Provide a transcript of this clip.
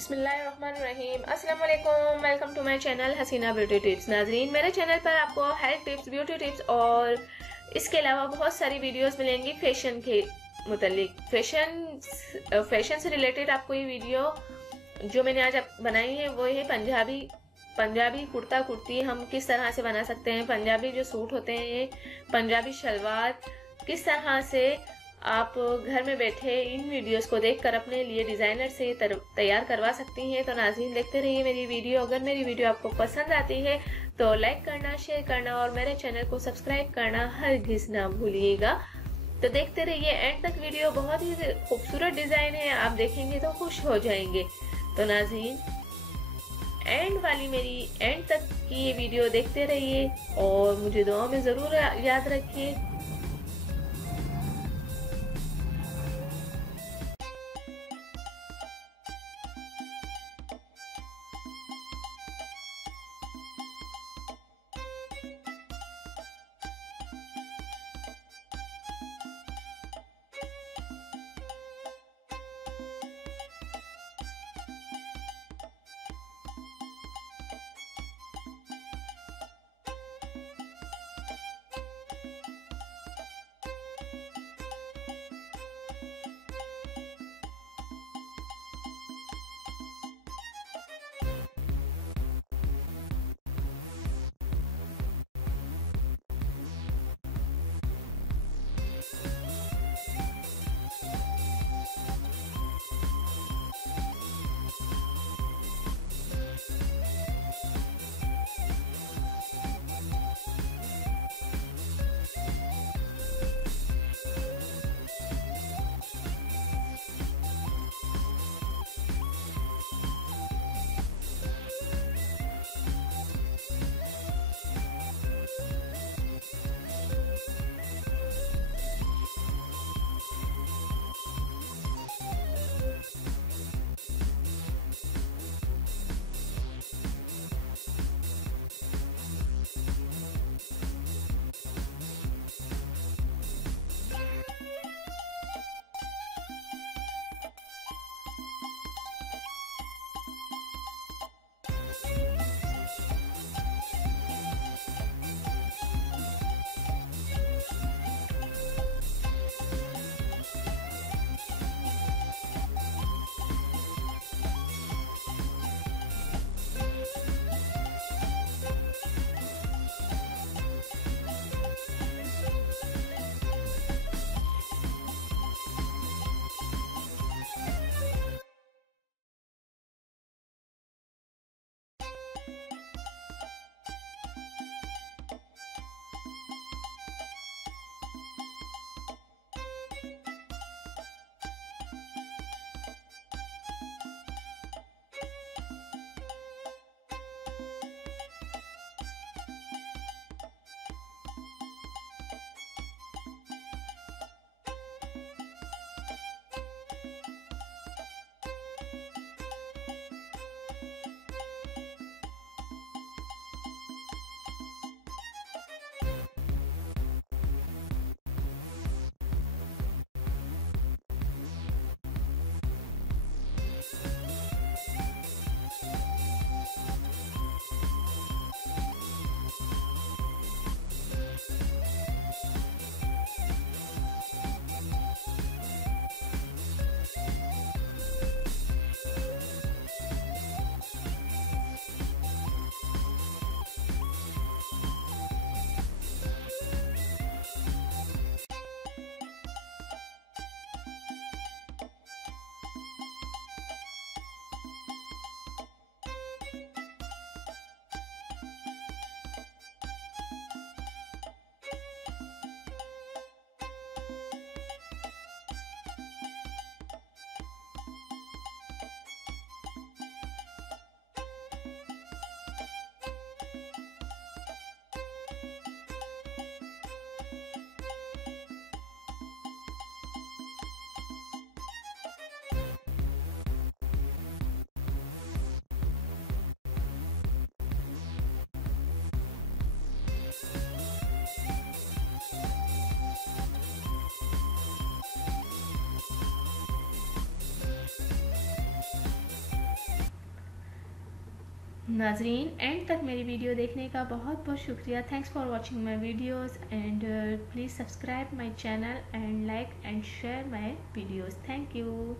बिस्मिल्लाहिर्रहमानिर्रहीम। अस्सलाम वालेकुम। Welcome to my channel Hasina beauty tips. नाजरीन, मेरे चैनल पर आपको हेल्थ टिप्स, ब्यूटी टिप्स और इसके अलावा बहुत सारी वीडियोस मिलेंगी फैशन के मुतालिक। फैशन से रिलेटेड आपको ये वीडियो जो मैंने आज बनाई है वो है पंजाबी कुर्ता कुर्ती हम किस तरह से बना सकते हैं। पंजाबी जो सूट होते हैं, ये पंजाबी शलवार किस तरह से आप घर में बैठे इन वीडियोस को देखकर अपने लिए डिजाइनर से तैयार करवा सकती हैं। तो नाज़रीन, देखते रहिए मेरी वीडियो। अगर मेरी वीडियो आपको पसंद आती है तो लाइक करना, शेयर करना और मेरे चैनल को सब्सक्राइब करना हरगिज ना भूलिएगा। तो देखते रहिए एंड तक वीडियो। बहुत ही खूबसूरत डिजाइन है, आप देखेंगे तो खुश हो जाएंगे। तो नाज़रीन, एंड तक की ये वीडियो देखते रहिए और मुझे दुआ में जरूर याद रखिए। नाजरीन, एंड तक मेरी वीडियो देखने का बहुत बहुत शुक्रिया। Thanks for watching my videos and please subscribe my channel and like and share my videos. Thank you.